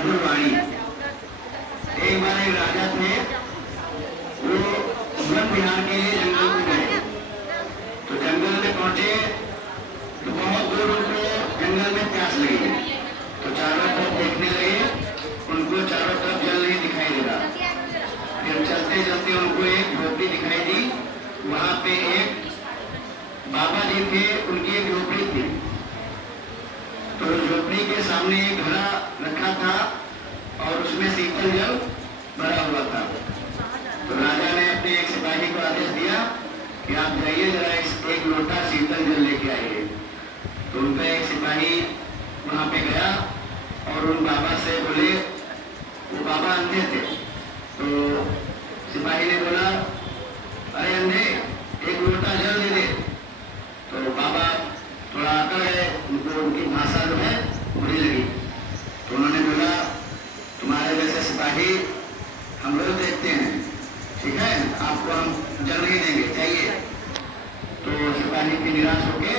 मधुर वाणी। एक बार एक राजा थे, वो वन विहार के लिए जंगल में गए। तो जंगल में पहुंचे तो बहुत दूर उनको जंगल में प्यास लगी। तो चारों तरफ देखने लगे, उनको चारों तरफ जल नहीं दिखाई दे रहा। फिर चलते चलते उनको एक झोपड़ी दिखाई दी। वहां पे एक बाबा जी थे, उनकी एक झोपड़ी थी। तो झोपड़ी के सामने एक घड़ा रखा था और उसमें शीतल जल भरा हुआ था। तो राजा ने अपने एक सिपाही को आदेश दिया कि आप जाइए जरा एक लोटा शीतल जल लेके आइए। तो उनका एक सिपाही वहां पे गया और उन बाबा से बोले, वो बाबा अंधे थे। तो सिपाही ने बोला, अरे अंधे, एक लोटा जल दे दे। तो बाबा थोड़ा अकड़ गए, उनको उनकी भाषा जो है बुरी लगी। तो उन्होंने बोला, तुम्हारे जैसे सिपाही हम रोज देखते हैं, ठीक है, आपको हम जल नहीं देंगे, चाहिए। तो सिपाही की निराश होके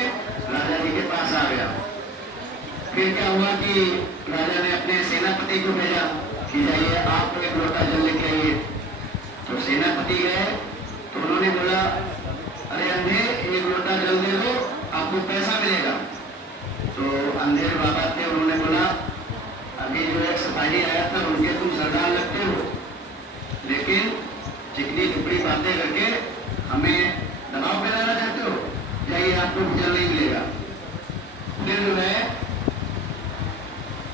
राजा जी के पास आ गया। फिर क्या हुआ कि राजा ने अपने सेनापति को भेजा कि जाइए आप एक लोटा जल लेके आइए। तो सेनापति गए तो उन्होंने बोला, अरे अंधे, एक लोटा जल दे दो, आपको पैसा मिलेगा। तो अंधे बाबा थे, उन्होंने बोला, अभी जो एक सिपाही आया था उनके तुम सरदार लगते हो, लेकिन चिकनी टुकड़ी बातें करके हमें दबाव में लाना चाहते हो, जाइए आपको जल नहीं मिलेगा। फिर जो है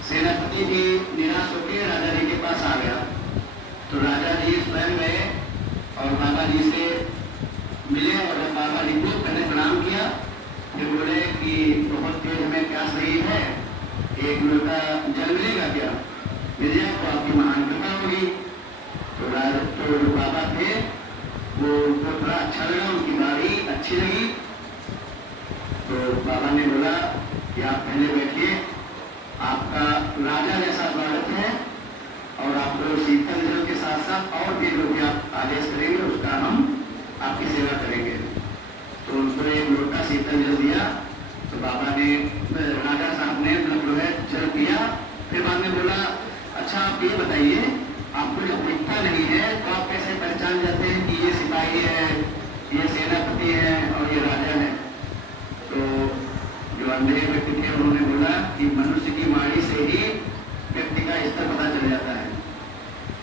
सेनापति भी निराश होकर राजा जी के पास आ गया। तो राजा जी स्वयं गए और बाबा जी से मिले और जब बाबा जी को पहले प्रणाम किया, फिर बोले कि बहुत तेज हमें प्यास लगी है, एक लोटा जल मिलेगा क्या? मिल जाए तो आपकी महान कृपा होगी। तो जो बाबा थे वो उनको थोड़ा अच्छा लगा, उनकी बारी अच्छी लगी। तो बाबा ने बोला कि आप पहले बैठिए, आपका राजा जैसा स्वागत है और आपको शीतल जल के साथ साथ और भी जो भी आप आदेश करेंगे उसका हम आपकी सेवा करेंगे। तो उनको एक लोटा शीतल जल दिया। तो बाबा ने, राजा साहब ने जो है जल पिया। फिर बाद में बोला, अच्छा आप ये बताइए, आपको जब दिखता नहीं है तो आप कैसे पहचान जाते हैं कि ये सिपाही है, ये सेनापति है और ये राजा है? तो जो अंधे व्यक्ति थे उन्होंने बोला कि मनुष्य की वाणी से ही व्यक्ति का स्तर पता चल जाता है।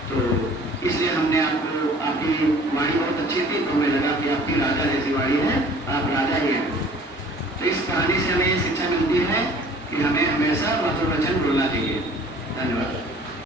तो इसलिए हमने आपको, आपकी वाणी बहुत अच्छी थी तो हमें लगा कि आपकी राजा जैसी वाणी है, आप राजा ही हैं। तो इस कहानी से हमें ये शिक्षा मिलती है कि हमें हमेशा मधुर वचन बोलना चाहिए। धन्यवाद।